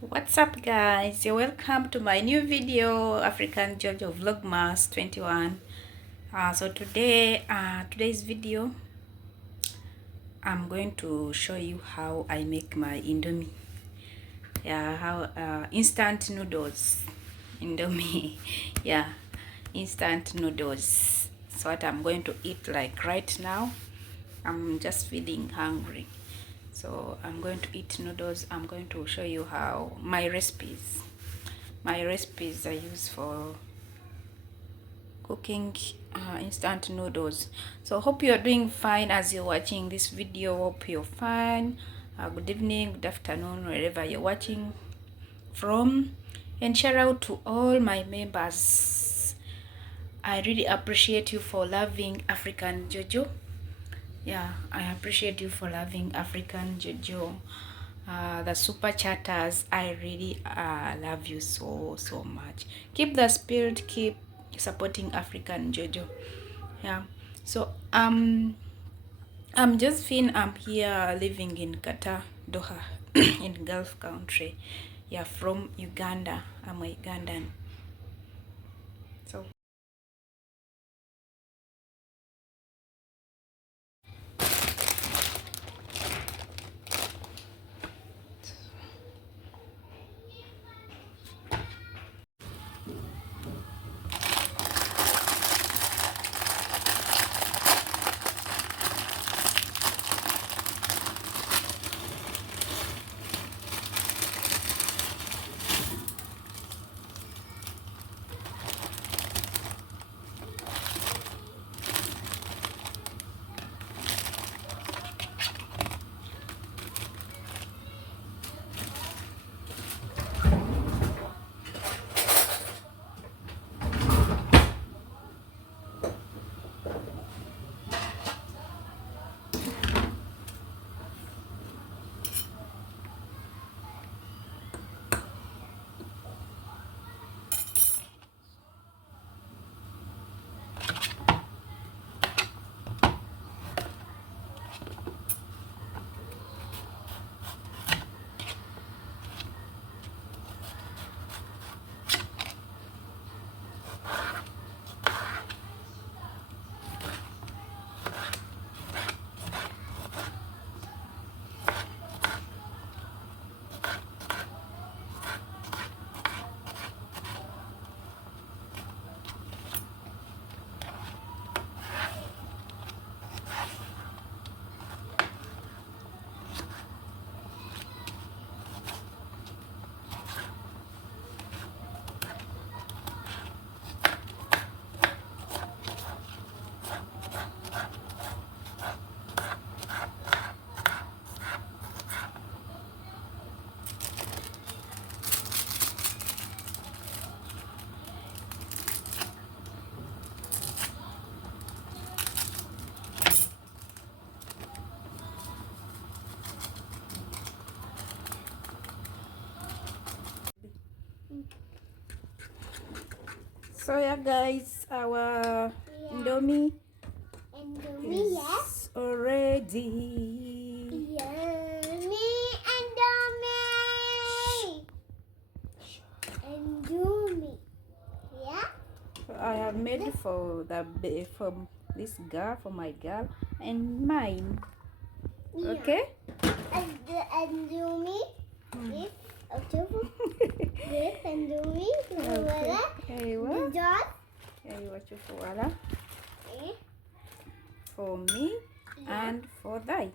What's up, guys? You're welcome to my new video, African Jojo Vlogmas 21. So today's video, I'm going to show you how I make my Indomie. Yeah, how instant noodles, Indomie. Yeah, instant noodles. So what I'm going to eat like right now. I'm just feeling hungry, so I'm going to eat noodles. I'm going to show you how my recipes I use for cooking instant noodles. So hope you're doing fine as you're watching this video. Hope you're fine. Good evening, good afternoon, wherever you're watching from, and shout out to all my members. I really appreciate you for loving African Jojo. Yeah, I appreciate you for loving African Jojo. The super chatters, I really love you so much. Keep the spirit, keep supporting African Jojo. Yeah, so I'm Josephine. I'm here living in Qatar, Doha, in Gulf country. Yeah, from Uganda. I'm a Ugandan. So yeah, guys, our Indomie is yes. already. Yummy Indomie. Indomie. Yeah. I have made for this girl, for my girl, and mine. Yeah. Okay. And the Indomie. This this Indomie. Okay. Aywa. John. Aywa, chufu wala. For me and for thy.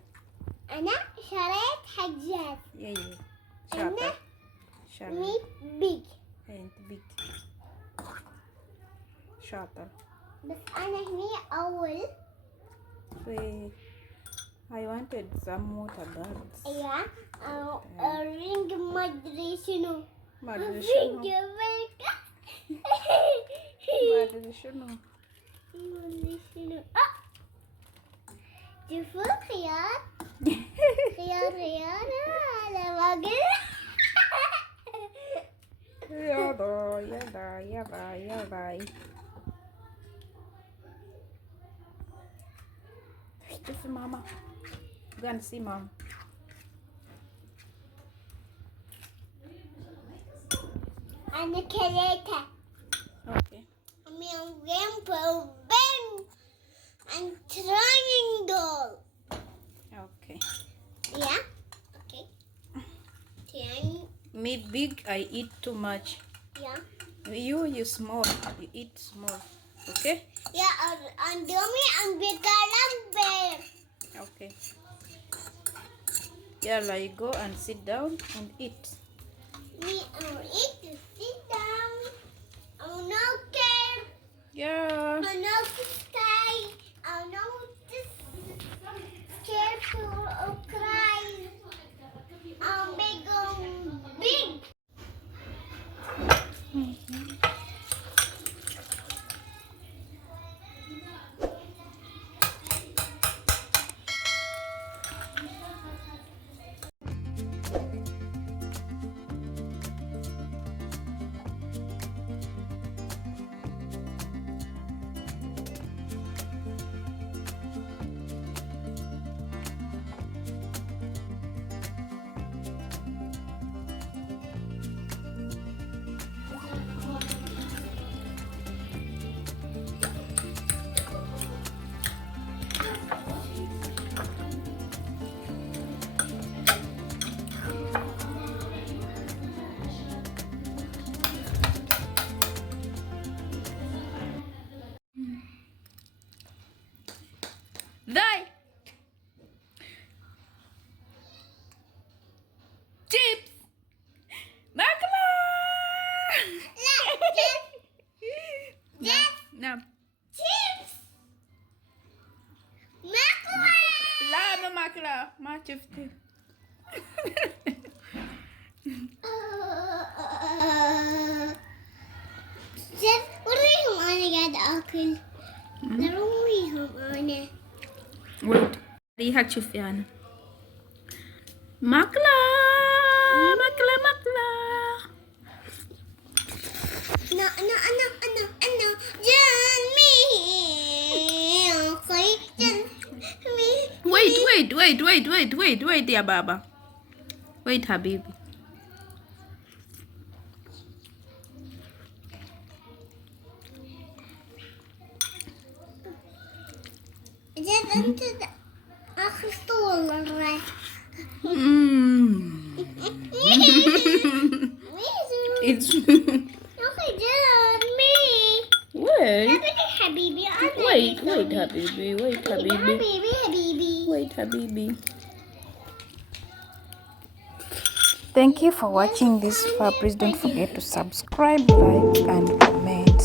أنا شريت حاجات. Yeah. أنا Shatter. me big. And big. Shatter. بس أنا هني أول. I wanted some water birds. Yeah. Ring ما أدري شنو. ما أدري ring شنو. ما أدري شنو. شوفوا الخيار. خيار على ما قلت. يلا. شوفي ماما. Go and see mom. And the calculator. Okay. I mean, rainbow, bend, and triangle. Okay. Yeah? Okay. Triangle. Me big, I eat too much. Yeah. You small, you eat small. Okay? Yeah, and Indomi and bigger. Okay. Yeah, like go and sit down and eat. Me, I'll eat to sit down. I'll not care. Yeah. I'll not sky. I'll not just care to cry. I'm big. Die. Chips. Makla. No. Chips. La no makla. Ma chips. Just what are you on again, Uncle? Naruhi on. Wait. Lihat Sufyan. Makla. Makla. No. Just me. Okay, just me. Wait, ya baba. Wait, Habibi. Just into the stool, right? It's Okay, just me. wait, Habibi, wait, Habibi, Habibi. wait, Habibi. Thank you for watching this far. Please don't forget to subscribe, like, and comment.